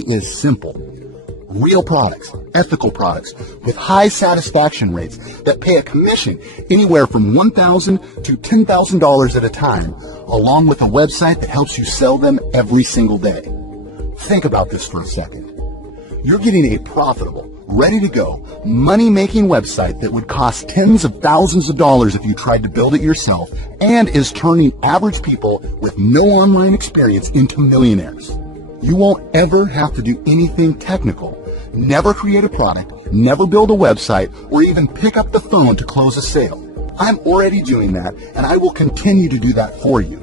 is simple. Real products, ethical products, with high satisfaction rates that pay a commission anywhere from $1,000 to $10,000 at a time, along with a website that helps you sell them every single day. Think about this for a second. You're getting a profitable, ready-to-go, money-making website that would cost tens of thousands of dollars if you tried to build it yourself, and is turning average people with no online experience into millionaires. You won't ever have to do anything technical, never create a product, never build a website, or even pick up the phone to close a sale. I'm already doing that, and I will continue to do that for you.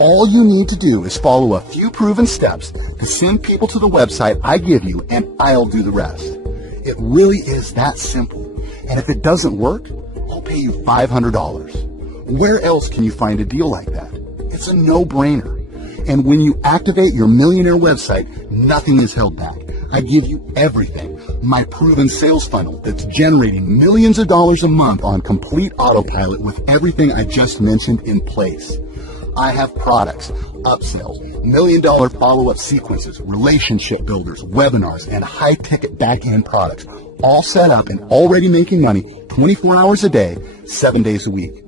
All you need to do is follow a few proven steps to send people to the website I give you, and I'll do the rest. It really is that simple. And if it doesn't work, I'll pay you $500. Where else can you find a deal like that? It's a no-brainer. And when you activate your millionaire website, nothing is held back. I give you everything. My proven sales funnel that's generating millions of dollars a month on complete autopilot with everything I just mentioned in place. I have products, upsells, $1 million follow-up sequences, relationship builders, webinars, and high-ticket back-end products, all set up and already making money 24 hours a day, 7 days a week.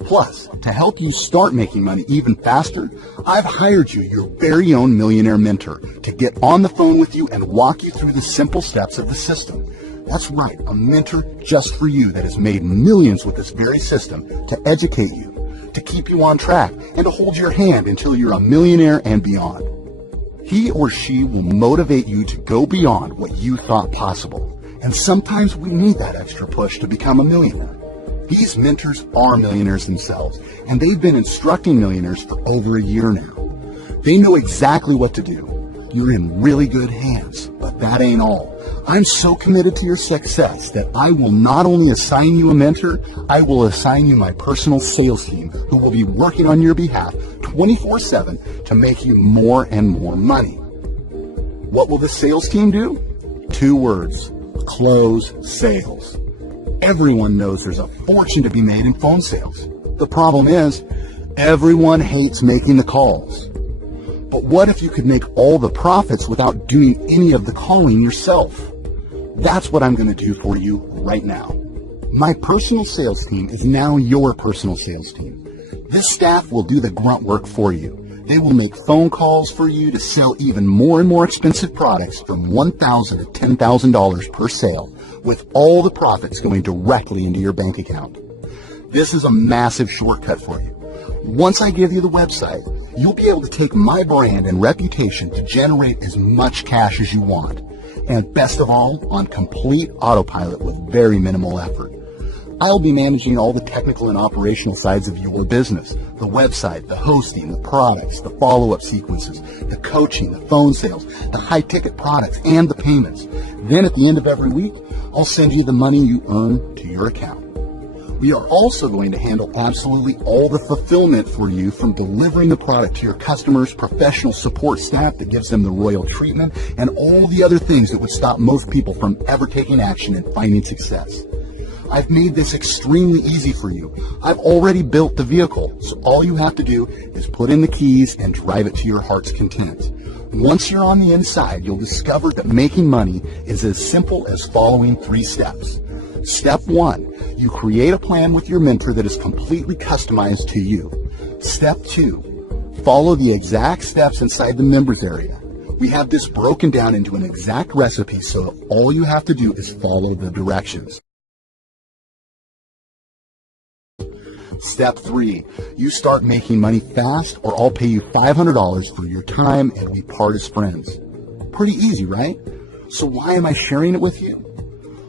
Plus, to help you start making money even faster, I've hired you your very own millionaire mentor to get on the phone with you and walk you through the simple steps of the system. That's right, a mentor just for you that has made millions with this very system to educate you, to keep you on track, and to hold your hand until you're a millionaire and beyond. He or she will motivate you to go beyond what you thought possible. And sometimes we need that extra push to become a millionaire. These mentors are millionaires themselves, and they've been instructing millionaires for over a year now. They know exactly what to do. You're in really good hands, but that ain't all. I'm so committed to your success that I will not only assign you a mentor, I will assign you my personal sales team who will be working on your behalf 24/7 to make you more and more money. What will the sales team do? 2 words: close sales. Everyone knows there's a fortune to be made in phone sales. The problem is, everyone hates making the calls. But what if you could make all the profits without doing any of the calling yourself? That's what I'm going to do for you right now. My personal sales team is now your personal sales team. This staff will do the grunt work for you. They will make phone calls for you to sell even more and more expensive products from $1,000 to $10,000 per sale, with all the profits going directly into your bank account. This is a massive shortcut for you. Once I give you the website, you'll be able to take my brand and reputation to generate as much cash as you want. And best of all, on complete autopilot with very minimal effort. I'll be managing all the technical and operational sides of your business: the website, the hosting, the products, the follow-up sequences, the coaching, the phone sales, the high-ticket products, and the payments. Then at the end of every week, I'll send you the money you earn to your account. We are also going to handle absolutely all the fulfillment for you, from delivering the product to your customers, professional support staff that gives them the royal treatment, and all the other things that would stop most people from ever taking action and finding success. I've made this extremely easy for you. I've already built the vehicle, so all you have to do is put in the keys and drive it to your heart's content. Once you're on the inside, you'll discover that making money is as simple as following 3 steps. Step 1, you create a plan with your mentor that is completely customized to you. Step 2, follow the exact steps inside the members area. We have this broken down into an exact recipe, so all you have to do is follow the directions. Step 3, you start making money fast, or I'll pay you $500 for your time and we part as friends. Pretty easy, right? So why am I sharing it with you?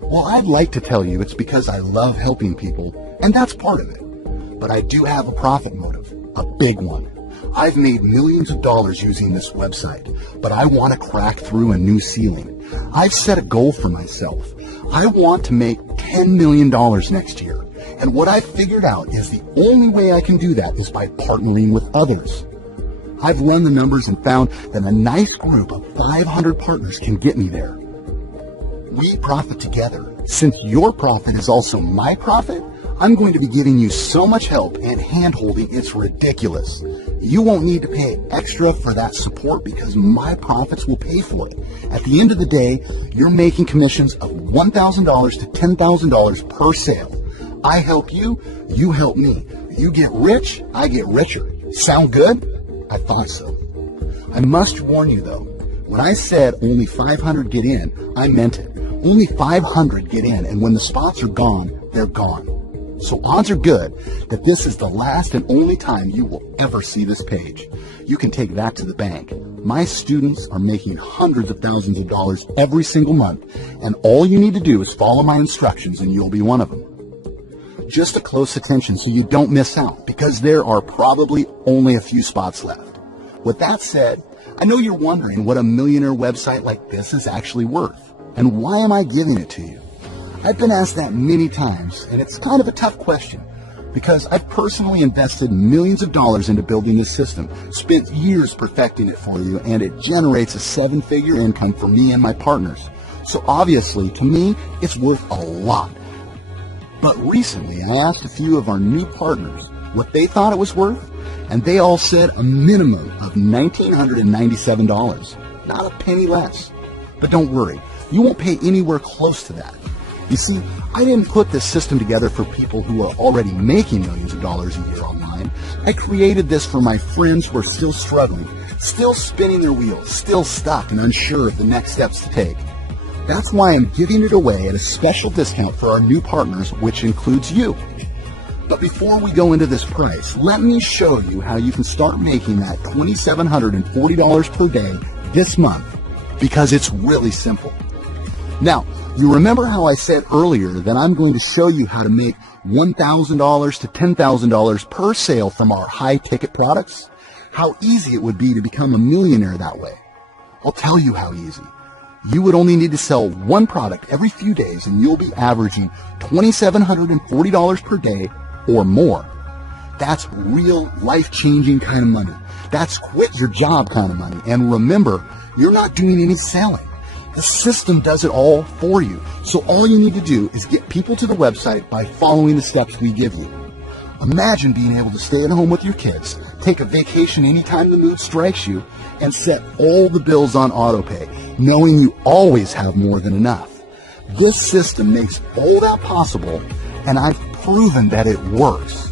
Well, I'd like to tell you it's because I love helping people, and that's part of it. But I do have a profit motive, a big one. I've made millions of dollars using this website, but I want to crack through a new ceiling. I've set a goal for myself. I want to make $10 million next year. And what I've figured out is the only way I can do that is by partnering with others. I've run the numbers and found that a nice group of 500 partners can get me there. We profit together. Since your profit is also my profit, I'm going to be giving you so much help and hand-holding, it's ridiculous. You won't need to pay extra for that support because my profits will pay for it. At the end of the day, you're making commissions of $1,000 to $10,000 per sale. I help you, you help me. You get rich, I get richer. Sound good? I thought so. I must warn you though, when I said only 500 get in, I meant it. Only 500 get in, and when the spots are gone, they're gone. So odds are good that this is the last and only time you will ever see this page. You can take that to the bank. My students are making hundreds of thousands of dollars every single month, and all you need to do is follow my instructions and you'll be one of them. Just a close attention so you don't miss out, because there are probably only a few spots left. With that said, I know you're wondering what a millionaire website like this is actually worth, and why am I giving it to you? I've been asked that many times, and it's kind of a tough question, because I've personally invested millions of dollars into building this system, spent years perfecting it for you, and it generates a 7-figure income for me and my partners. So obviously, to me, it's worth a lot. But recently, I asked a few of our new partners what they thought it was worth, and they all said a minimum of $1,997, not a penny less. But don't worry, you won't pay anywhere close to that. You see, I didn't put this system together for people who are already making millions of dollars a year online. I created this for my friends who are still struggling, still spinning their wheels, still stuck and unsure of the next steps to take. That's why I'm giving it away at a special discount for our new partners, which includes you. But before we go into this price, let me show you how you can start making that $2,740 per day this month, because it's really simple. Now, you remember how I said earlier that I'm going to show you how to make $1,000 to $10,000 per sale from our high-ticket products? How easy it would be to become a millionaire that way. I'll tell you how easy. You would only need to sell one product every few days and you'll be averaging $2,740 per day or more. That's real life-changing kind of money. That's quit your job kind of money. And remember, you're not doing any selling. The system does it all for you. So all you need to do is get people to the website by following the steps we give you. Imagine being able to stay at home with your kids, take a vacation anytime the mood strikes you, and set all the bills on autopay, knowing you always have more than enough. This system makes all that possible, and I've proven that it works.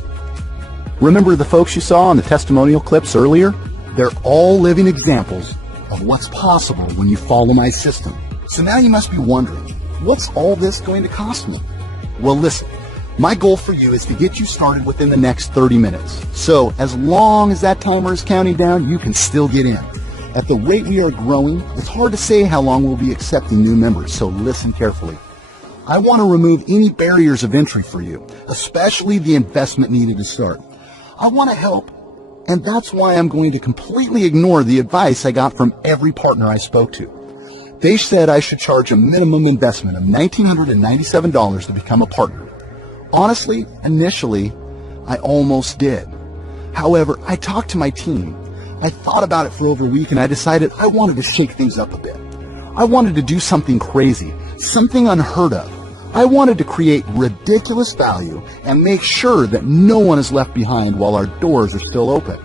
Remember the folks you saw on the testimonial clips earlier? They're all living examples of what's possible when you follow my system. So now you must be wondering, what's all this going to cost me? Well, listen, my goal for you is to get you started within the next 30 minutes. So as long as that timer is counting down, you can still get in. At the rate we are growing, it's hard to say how long we'll be accepting new members, so listen carefully. I want to remove any barriers of entry for you, especially the investment needed to start. I want to help, and that's why I'm going to completely ignore the advice I got from every partner I spoke to. They said I should charge a minimum investment of $1,997 to become a partner. Honestly, initially, I almost did. However, I talked to my team. I thought about it for over a week and I decided I wanted to shake things up a bit. I wanted to do something crazy, something unheard of. I wanted to create ridiculous value and make sure that no one is left behind while our doors are still open.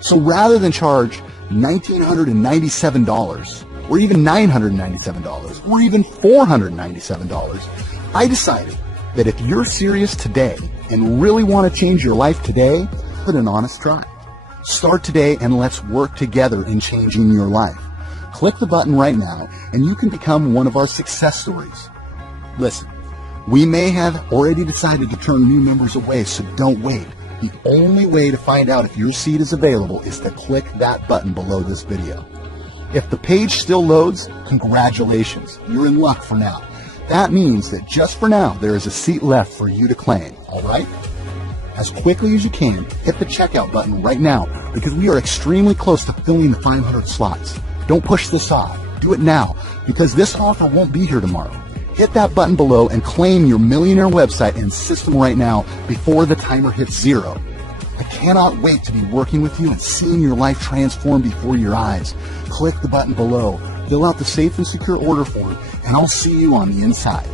So rather than charge $1,997 or even $997 or even $497, I decided that if you're serious today and really want to change your life today, put an honest try. Start today and let's work together in changing your life. Click the button right now and you can become one of our success stories. Listen, we may have already decided to turn new members away, so don't wait. The only way to find out if your seat is available is to click that button below this video. If the page still loads, congratulations, you're in luck for now. That means that just for now, there is a seat left for you to claim, all right? As quickly as you can, hit the checkout button right now because we are extremely close to filling the 500 slots. Don't push this off. Do it now because this offer won't be here tomorrow. Hit that button below and claim your millionaire website and system right now before the timer hits 0. I cannot wait to be working with you and seeing your life transform before your eyes. Click the button below, fill out the safe and secure order form, and I'll see you on the inside.